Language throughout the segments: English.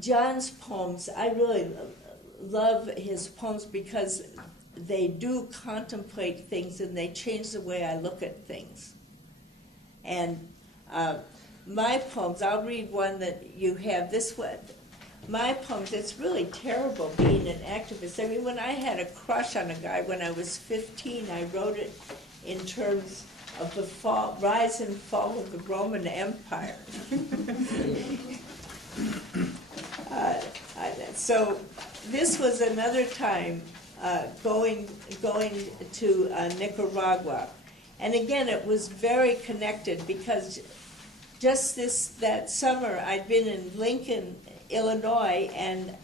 John's poems, I really love his poems because they do contemplate things and they change the way I look at things. And my poems, I'll read one that you have. This one, my poems, it's really terrible being an activist. I mean, when I had a crush on a guy when I was 15, I wrote it in terms of the rise and fall of the Roman Empire. So this was another time going to Nicaragua. And again, it was very connected because just that summer I'd been in Lincoln, Illinois, and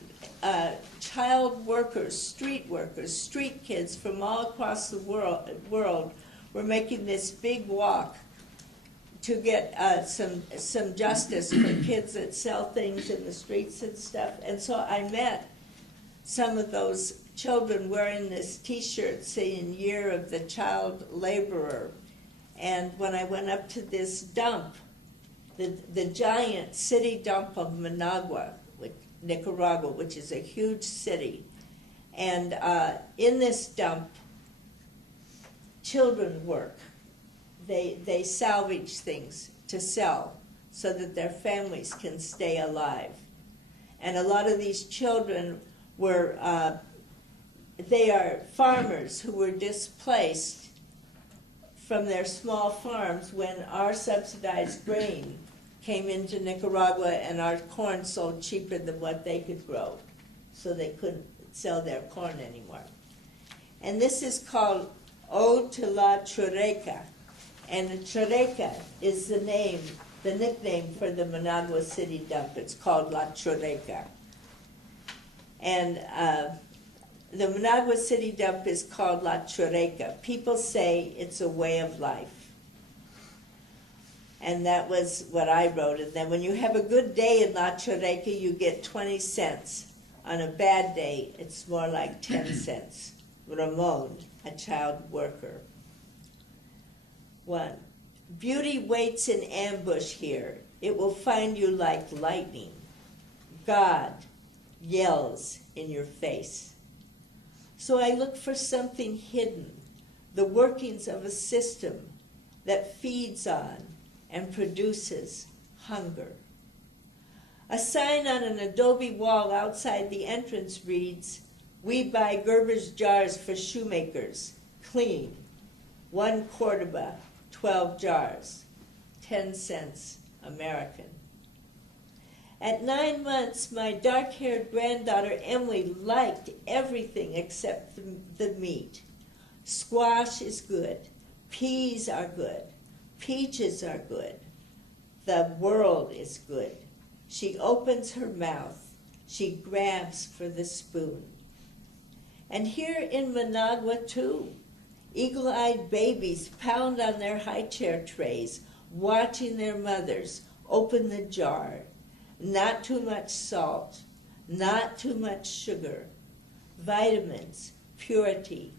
child workers, street kids from all across the world were making this big walk to get some justice for kids that sell things in the streets and stuff. And so I met some of those children wearing this T-shirt saying "Year of the Child Laborer." And when I went up to this dump, the giant city dump of Managua, Nicaragua, which is a huge city, and in this dump, children work. They salvage things to sell so that their families can stay alive. And a lot of these children were, they are farmers who were displaced from their small farms when our subsidized grain came into Nicaragua and our corn sold cheaper than what they could grow. So they couldn't sell their corn anymore. And this is called Ode to La Chureca. And the Chureca is the nickname for the Managua city dump. It's called La Chureca. And the Managua city dump is called La Chureca. People say it's a way of life. And that was what I wrote. And then when you have a good day in La Chureca, you get 20 cents. On a bad day, it's more like 10 cents. Ramon, a child worker. 1. Beauty waits in ambush here. It will find you like lightning. God yells in your face. So I look for something hidden, the workings of a system that feeds on and produces hunger. A sign on an adobe wall outside the entrance reads, "We buy Gerber's jars for shoemakers, clean, 1 Cordoba, 12 jars, 10 cents American." At 9 months, my dark-haired granddaughter Emily liked everything except the meat. Squash is good. Peas are good. Peaches are good. The world is good. She opens her mouth. She grabs for the spoon. And here in Managua, too, eagle-eyed babies pound on their high chair trays, watching their mothers open the jar. Not too much salt, not too much sugar. Vitamins, purity,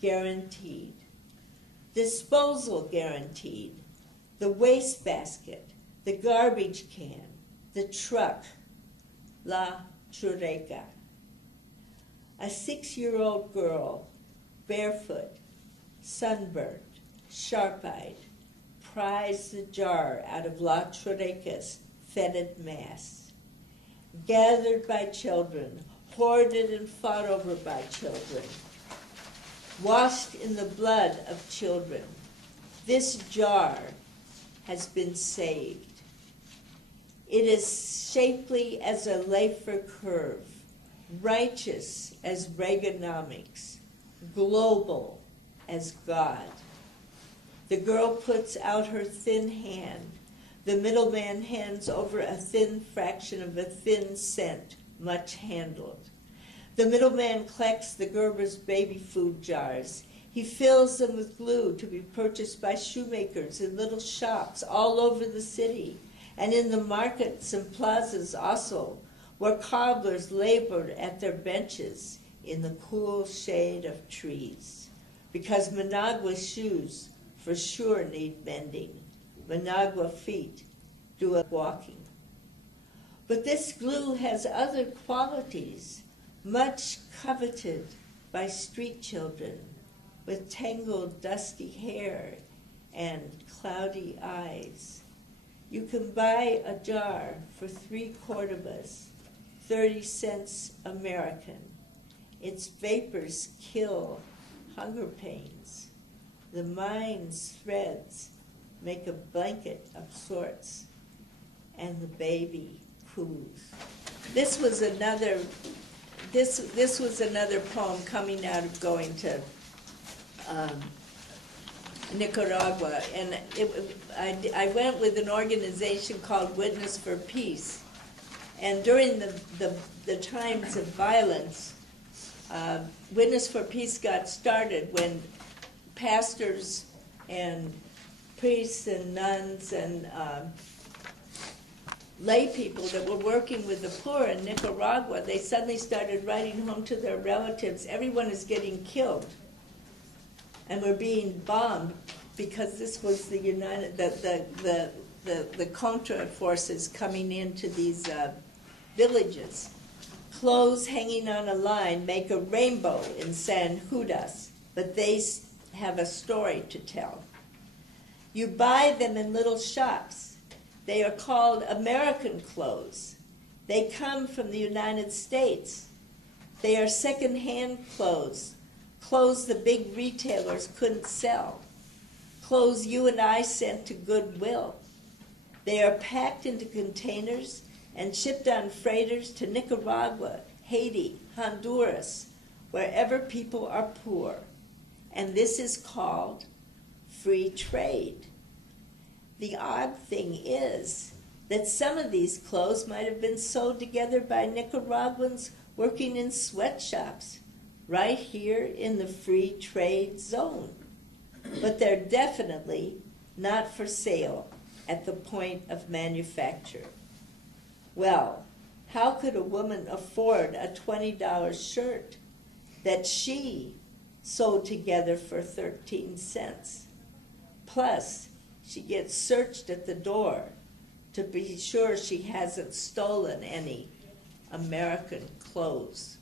guaranteed. Disposal guaranteed. The wastebasket, the garbage can, the truck. La Chureca. A 6-year-old girl, barefoot, sunburnt, sharp-eyed, pries the jar out of La Chureca's fetid mass. Gathered by children, hoarded and fought over by children, washed in the blood of children, this jar has been saved. It is shapely as a Laffer curve, righteous as Reaganomics, global as God. The girl puts out her thin hand. The middleman hands over a thin fraction of a thin cent, much handled. The middleman collects the Gerber's baby food jars. He fills them with glue to be purchased by shoemakers in little shops all over the city, and in the markets and plazas also, where cobblers labored at their benches in the cool shade of trees. Because Managua shoes for sure need mending. Managua feet do a walking. But this glue has other qualities, much coveted by street children with tangled, dusty hair and cloudy eyes. You can buy a jar for 3 Cordobas, 30 cents American. Its vapors kill hunger pains. The mind's threads make a blanket of sorts, and the baby coos. This was another poem coming out of going to Nicaragua, and I went with an organization called Witness for Peace, and during the times of violence, Witness for Peace got started when pastors and priests and nuns and lay people that were working with the poor in Nicaragua, they suddenly started writing home to their relatives, everyone is getting killed. And we're being bombed because this was the Contra forces coming into these villages. Clothes hanging on a line make a rainbow in San Judas, but they have a story to tell. You buy them in little shops. They are called American clothes. They come from the United States. They are second-hand clothes, clothes the big retailers couldn't sell, clothes you and I sent to Goodwill. They are packed into containers and shipped on freighters to Nicaragua, Haiti, Honduras, wherever people are poor. And this is called free trade. The odd thing is that some of these clothes might have been sewed together by Nicaraguans working in sweatshops right here in the free trade zone. But they're definitely not for sale at the point of manufacture. Well, how could a woman afford a $20 shirt that she sewed together for 13 cents? Plus, she gets searched at the door to be sure she hasn't stolen any American clothes.